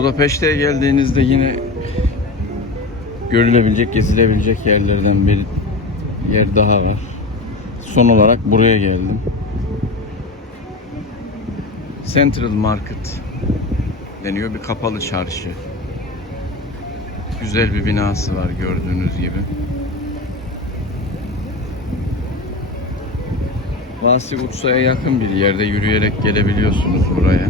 Budapeşte'ye geldiğinizde yine görülebilecek, gezilebilecek yerlerden bir yer daha var. Son olarak buraya geldim. Central Market deniyor bir kapalı çarşı. Güzel bir binası var gördüğünüz gibi. Vasi Utsa'ya yakın bir yerde yürüyerek gelebiliyorsunuz buraya.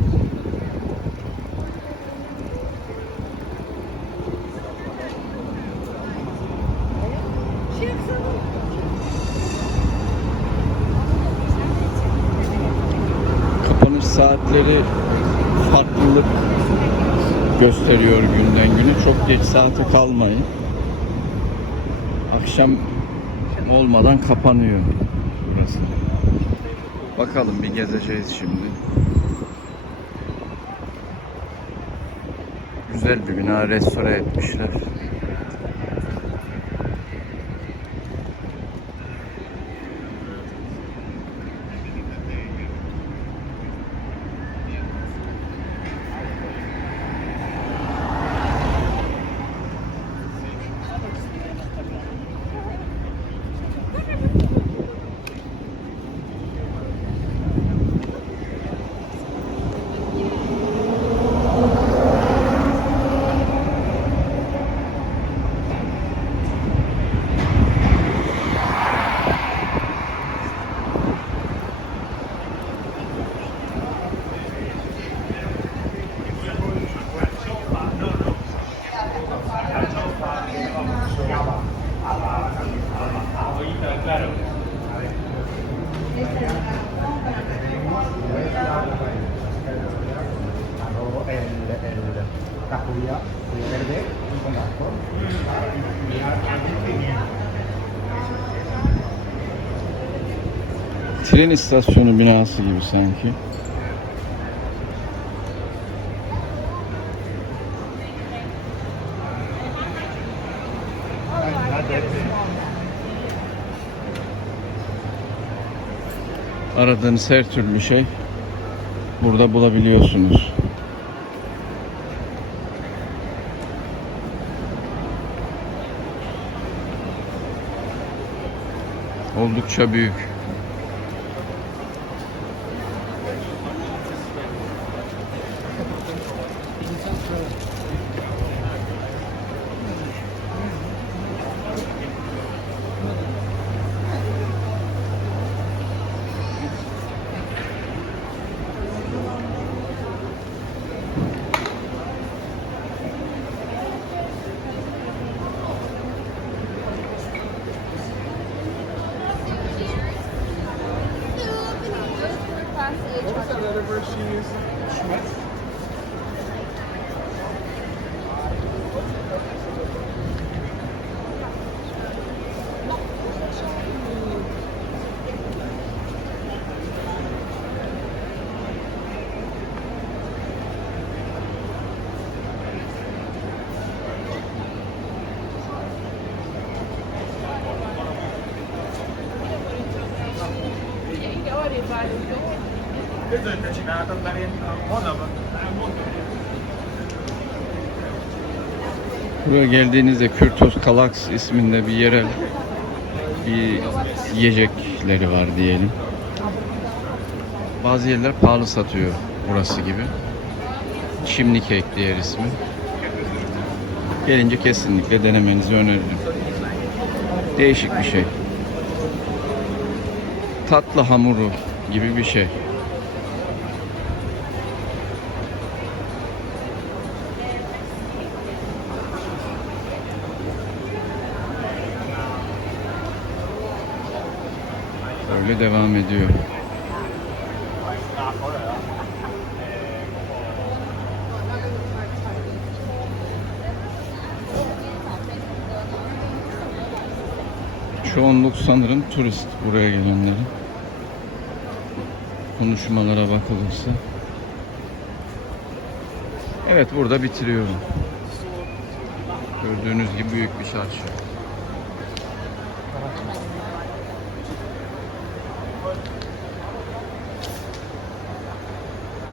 Saatleri farklılık gösteriyor günden güne. Çok geç saate kalmayın. Akşam olmadan kapanıyor burası. Bakalım bir gezeceğiz şimdi. Güzel bir bina restore etmişler. Arroz, el, el, la judía, judía verde, con asco. Tren istasyonu binası gibi sanki. Aradığınız her türlü şey burada bulabiliyorsunuz. Oldukça büyük. What's that other word she used? Schmutz? Yeah, you know what, if è invecinato andare in moda, Buraya geldiğinizde Kürtos Kalaks isminde bir yerel bir yiyecekleri var diyelim. Bazı yerler pahalı satıyor burası gibi. Chimney cake diğer ismi. Gelince kesinlikle denemenizi öneririm. Değişik bir şey. Tatlı hamuru gibi bir şey. Öyle devam ediyor. Çoğunluk sanırım turist buraya gelenlerin. Konuşmalara bakılırsa. Evet burada bitiriyorum. Gördüğünüz gibi büyük bir çarşı. Gracias.